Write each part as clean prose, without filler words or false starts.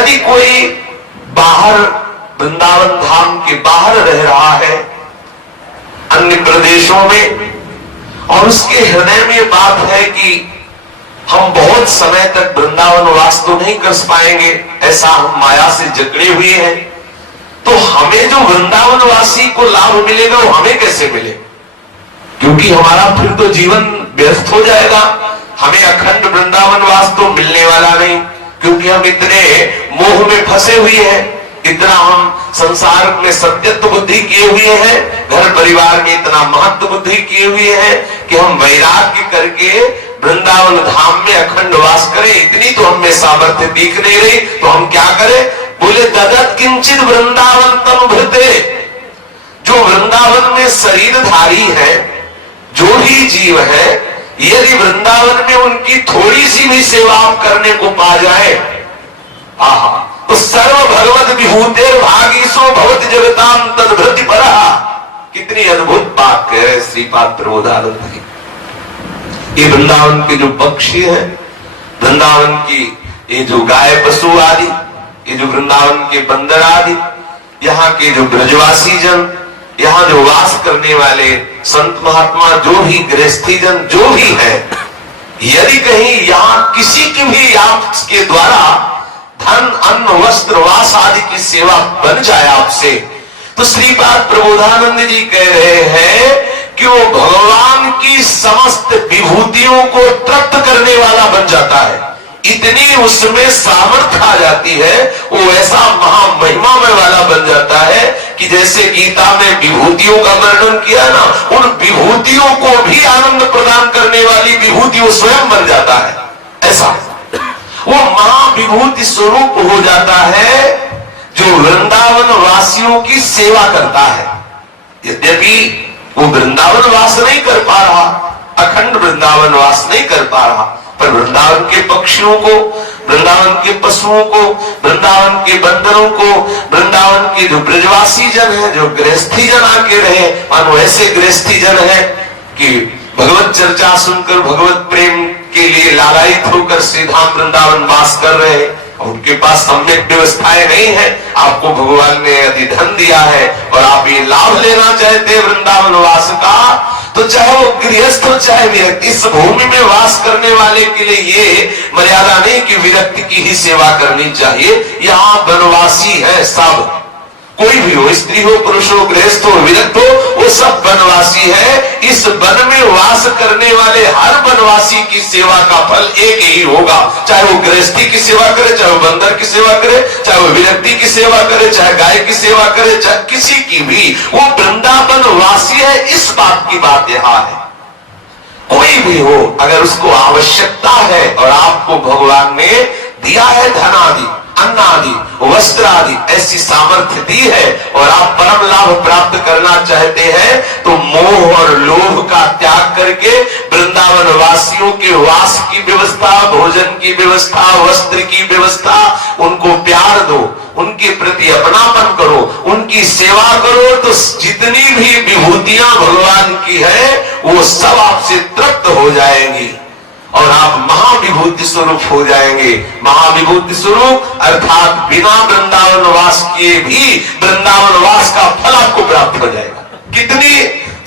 यदि कोई बाहर वृंदावन धाम के बाहर रह रहा है अन्य प्रदेशों में, और उसके हृदय में ये बात है कि हम बहुत समय तक वृंदावन वास तो नहीं कर पाएंगे, ऐसा हम माया से जकड़े हुए हैं, तो हमें जो वृंदावन वासी को लाभ मिलेगा वो हमें कैसे मिले? क्योंकि हमारा फिर तो जीवन व्यस्त हो जाएगा, हमें अखंड वृंदावन वास तो मिलने वाला नहीं, क्योंकि हम इतने मोह में फंसे हुए हैं, इतना हम संसार में सत्यत्व बुद्धि किए हुए हैं, घर परिवार में इतना महत्व बुद्धि किए हुए हैं कि हम वैराग्य करके वृंदावन धाम में अखंड वास करें, इतनी तो हमें सामर्थ्य दिख नहीं रही। तो हम क्या करें? बोले ददत किंचित वृंदावन तनुभृते, जो वृंदावन में शरीरधारी है, जो भी जीव है, यदि वृंदावन में उनकी थोड़ी सी भी सेवा करने को पा जाए, आहा, तो सर्व भगवत विभूतेर भागीसो भवत जगताम तद्भृति परहा। कितनी अद्भुत बात है श्रीपाद प्रबोधानंद की। ये वृंदावन के जो पक्षी हैं, वृंदावन की ये जो गाय पशु आदि, ये जो वृंदावन के बंदर आदि, यहाँ के जो ब्रजवासी जन, यहाँ जो वास करने वाले संत महात्मा, जो भी गृहस्थी जन जो भी है, यदि कहीं यहाँ किसी की भी आपके द्वारा धन अन्न वस्त्र वास आदि की सेवा बन जाए आपसे, तो श्रीपाद प्रबोधानंद जी कह रहे हैं कि वो भगवान की समस्त विभूतियों को तृप्त करने वाला बन जाता है। इतनी उसमें सामर्थ्य आ जाती है, वो ऐसा महामहिमामय वाला बन जाता है कि जैसे गीता में विभूतियों का वर्णन किया ना, उन विभूतियों को भी आनंद प्रदान करने वाली विभूति वो स्वयं बन जाता है। ऐसा वो महाविभूति स्वरूप हो जाता है जो वृंदावन वासियों की सेवा करता है। यद्यपि वो वृंदावन वास नहीं कर पा रहा, अखंड वृंदावन वास नहीं कर पा रहा, पर वृंदावन के पक्षियों को, वृंदावन के पशुओं को, वृंदावन के बंदरों को, वृंदावन के जो ब्रजवासी जन है, जो गृहस्थी जन आके रहे, मानो ऐसे गृहस्थी जन है कि भगवत चर्चा सुनकर भगवत प्रेम के लिए लालायित होकर श्री धाम वृंदावन वास कर रहे हैं, उनके पास सम्यक व्यवस्थाएं नहीं है। आपको भगवान ने यदि धन दिया है और आप ये लाभ लेना चाहते हैं वृंदावन वास का, तो चाहे वो गृहस्थ हो चाहे विरक्त, इस भूमि में वास करने वाले के लिए ये मर्यादा नहीं कि विरक्त की ही सेवा करनी चाहिए। यहाँ वनवासी है सब, कोई भी हो, स्त्री हो, पुरुष हो, गृहस्थ हो, विरक्त हो, वो सब वनवासी है। इस वन में वास करने वाले हर वनवासी की सेवा का फल एक ही होगा, चाहे वो गृहस्थी की सेवा करे, चाहे वो बंदर की सेवा करे, चाहे वो विरक्ति की सेवा करे, चाहे गाय की सेवा करे, चाहे किसी की भी, वो वृंदावन वासी है। इस बात की बात यहाँ है। कोई भी हो, अगर उसको आवश्यकता है और आपको भगवान ने दिया है धन आदि, अन्न आदि, वस्त्र आदि, ऐसी सामर्थ्य दी है और आप परम लाभ प्राप्त करना चाहते हैं, तो मोह और लोभ का त्याग करके वृंदावन वासियों के वास की व्यवस्था, भोजन की व्यवस्था, वस्त्र की व्यवस्था, उनको प्यार दो, उनके प्रति अपनापन करो, उनकी सेवा करो, तो जितनी भी विभूतियां भगवान की है वो सब आपसे तृप्त हो जाएंगी और आप महाविभूति स्वरूप हो जाएंगे। महाविभूति स्वरूप अर्थात बिना वृंदावन वास किए भी वृंदावन वास का फल आपको प्राप्त हो जाएगा। कितनी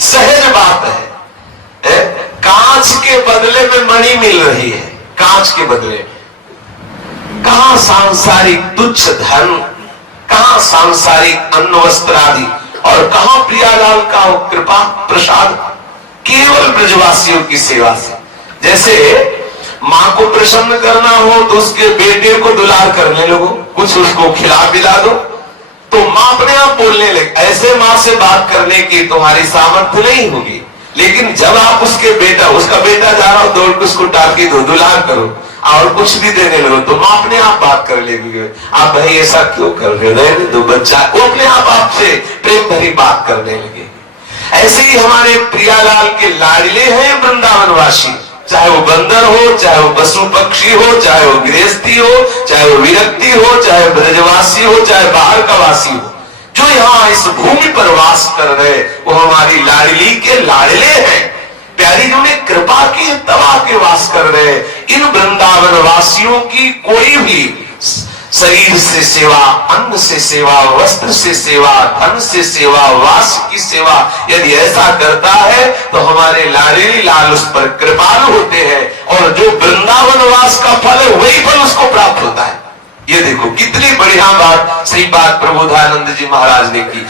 सहज बात है। कांच के बदले में मणि मिल रही है, कांच के बदले में। कहां सांसारिक तुच्छ धन, कहां सांसारिक अन्न वस्त्र आदि, और कहां प्रियालाल का कृपा प्रसाद, केवल ब्रजवासियों की सेवा से। जैसे माँ को प्रसन्न करना हो तो उसके बेटे को दुलार करने लगो, कुछ उसको खिला पिला दो, तो माँ अपने आप बोलने लगे। ऐसे माँ से बात करने की तुम्हारी सामर्थ्य नहीं होगी, लेकिन जब आप उसका बेटा जा रहा हो, दौड़ के उसको टाकी दो, दुलार करो और कुछ भी देने लगो, तो माँ अपने आप बात कर लेगी। आप भाई ऐसा क्यों कर रहे हो, दो बच्चा, वो अपने आप आपसे प्रेम भरी बात करने लगे। ऐसे ही हमारे प्रियालाल के लाडले हैं वृंदावनवासी, चाहे वो बंदर हो, चाहे वो पशु पक्षी हो, चाहे वो गृहस्थी हो, चाहे वो विरक्ति हो, चाहे ब्रजवासी हो, चाहे बाहर का वासी हो, जो यहाँ इस भूमि पर वास कर रहे, वो हमारी लाडली के लाडले हैं। प्यारी जी ने कृपा की तब आके वास कर रहे। इन वृंदावन वासियों की कोई भी शरीर से सेवा, अन्न से सेवा, वस्त्र से सेवा, धन से सेवा, वास की सेवा यदि ऐसा करता है तो हमारे लाडली लाल उस पर कृपालु होते हैं और जो वृंदावन वास का फल है वही फल उसको प्राप्त होता है। ये देखो कितनी बढ़िया बात, सही बात प्रबोधानंद जी महाराज ने की।